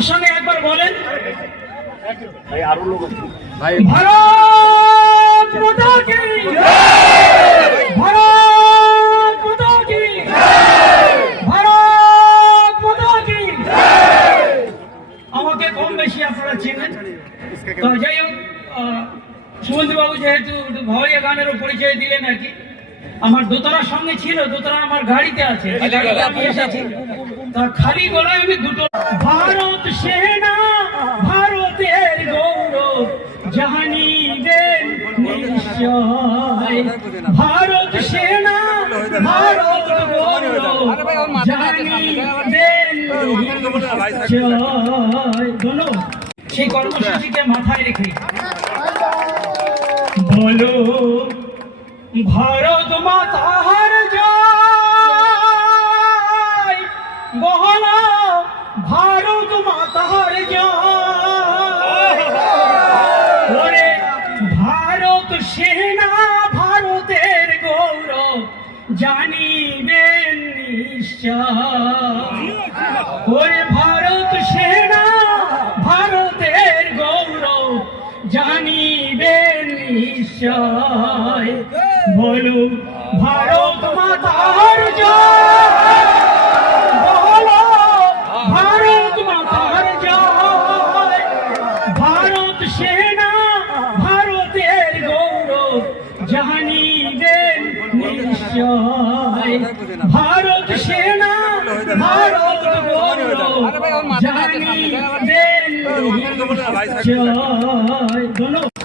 আমার সঙ্গে একবার বলেন, ভাই ভারত মাতা কি জয়, ভারত মাতা কি জয়, ভারত মাতা কি জয়। আমাকে কম বেশি আপনারা চেনেন। তো যাই হোক, সুমন্ত বাবু যেহেতু ভাওয়াইয়া গানেরও পরিচয় দিলেন আর কি, আমার দোতরার সঙ্গে ছিল, দোতরা আমার গাড়িতে আছে, গাড়িতে আমি এসেছি। তা খালি গলায় আমি দুটো, ভারত সেনা ভারতের গৌরব জানিবেন নিশ্চয়, ভারত সেনা ভারত গৌরব জানিবেন নিশ্চয়। ধন্যবাদ। সেই কর্মসূচিকে মাথায় রেখে বলো ভারত মাতার জয়, বলো ভারত মাতার জয়। ওরে ভারত সেনা ভারতের গৌরব জানিবেন নিশ্চয়, ওরে ভারত সেনা ভারতের গৌরব জানিবেন নিশ্চয়। বলো ভারত মাতার জয়, বলো ভারত মাতার জয়, ভারত সেনা ভারতের গৌরব জানিবেন নিশ্চয়, ভারত সেনা ভারত গৌরব জানিবেন নিশ্চয়। ধন্যবাদ।